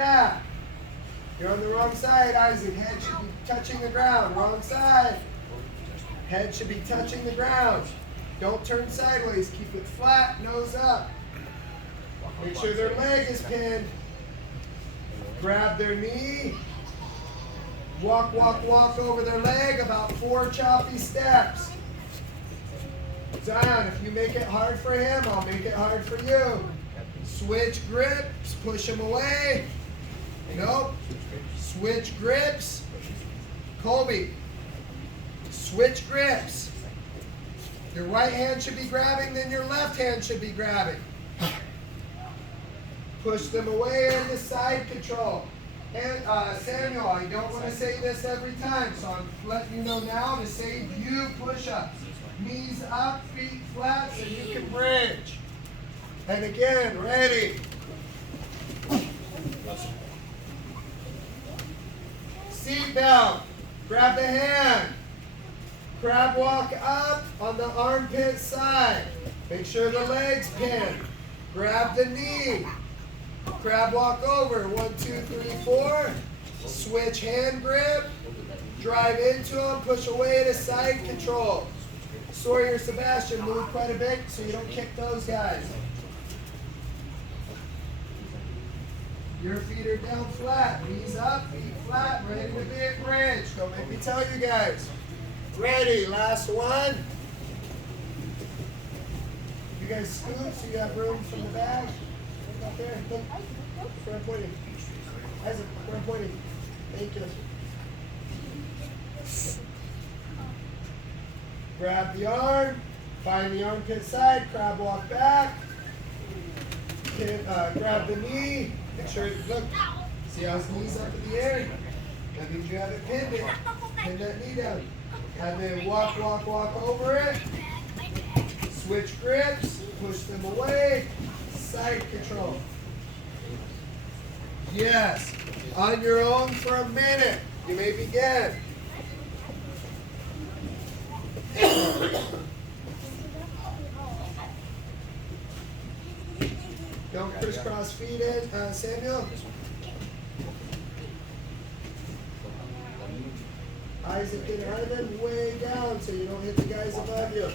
back. You're on the wrong side, Isaac. Head should be touching the ground. Wrong side. Head should be touching the ground. Don't turn sideways. Keep it flat, nose up. Make sure their leg is pinned. Grab their knee. Walk, walk, walk over their leg about 4 choppy steps. Zion, if you make it hard for him, I'll make it hard for you. Switch grips, push him away. Nope. Switch grips. Colby, switch grips. Your right hand should be grabbing, then your left hand should be grabbing. Push them away into side control. And Samuel, I don't want to say this every time, so I'm letting you know now to save you push-ups. Knees up, feet flat, so you can bridge. And again, ready. Seatbelt. Grab the hand. Crab walk up on the armpit side. Make sure the leg's pinned. Grab the knee. Crab walk over. 1, 2, 3, 4. Switch hand grip. Drive into them. Push away to side control. Sawyer, Sebastian, move quite a bit so you don't kick those guys. Your feet are down flat. Knees up, feet flat. Ready to be at bridge. Don't make me tell you guys. Ready. Last one. You guys scoot so you have room from the bag. Look out there. Look. Where I'm pointing. Isaac, where I'm pointing. Thank you. Grab the arm. Find the armpit side. Crab walk back. Grab the knee. Make sure, look. See how his knee's up in the air? That means you have it pinned in. Pin that knee down. And then walk, walk, walk over it. Switch grips. Push them away. Side control. Yes. On your own for a minute. You may begin. Don't crisscross feet in, Samuel. Isaac and Ivan way down so you don't hit the guys above you.